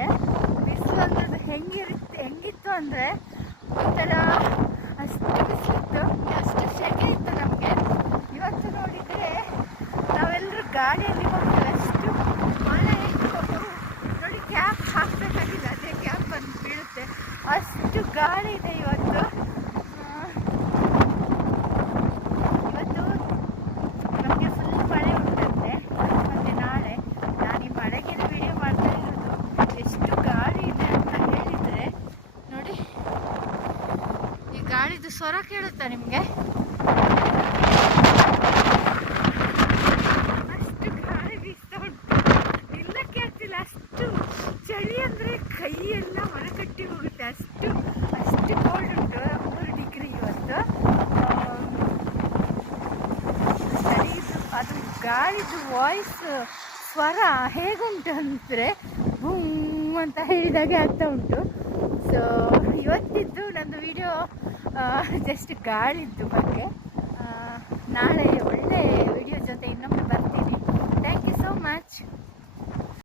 ನನಗೆ ಬಿಸಿಲು ಅಂದ್ರದ್ದು ಹೆಂಗಿರುತ್ತೆ ಹೆಂಗಿತ್ತು ಅಂದರೆ ಒಂಥರ ಅಷ್ಟು ಬಿಸಿಲಿತ್ತು, ಅಷ್ಟು ಶೆಕೆ ಇತ್ತು ನಮಗೆ. ಇವತ್ತು ನೋಡಿದರೆ ನಾವೆಲ್ಲರೂ ಗಾಡಿಯಲ್ಲಿ ಹೋಗ್ತೇವೆ, ಅಷ್ಟು ಮಳೆ ಇಟ್ಕೊಂಡು ನೋಡಿ ಕ್ಯಾಪ್ ಹಾಕಬೇಕಾಗಿಲ್ಲ, ಅದೇ ಕ್ಯಾಪ್ ಬಂದು ಬೀಳುತ್ತೆ. ಅಷ್ಟು ಗಾಳಿ ಇದೆ ಇವತ್ತು ಗಾಳಿದು ಸ್ವರ ಕೇಳುತ್ತಾ ನಿಮಗೆ? ಅಷ್ಟು ಗಾಳಿ ಬೀಸ್ತಾ ಉಂಟು. ನಿಲ್ಲಕ್ಕೆ ಕೇಳ್ತಿಲ್ಲ ಅಷ್ಟು ಚಳಿ ಅಂದರೆ ಕೈಯೆಲ್ಲ ಹೊರಕಟ್ಟಿ ಹೋಗುತ್ತೆ. ಅಷ್ಟು ಅಷ್ಟು ಕೋಲ್ಡ್ ಉಂಟು. ಮೂರು ಡಿಗ್ರಿ ಇವತ್ತು. ಚಳಿದು ಅದು ಗಾಳಿದು ವಾಯ್ಸ್ ಸ್ವರ ಹೇಗುಂಟು ಅಂದರೆ ಬೂಮ್ ಅಂತ ಹೇಳಿದಾಗೆ ಆಗ್ತಾ ಉಂಟು. ಸೊ ವಿಡಿಯೋ ಜಸ್ಟ್ ಗಾಳಿದ್ದು ಬಗ್ಗೆ. ನಾಳೆ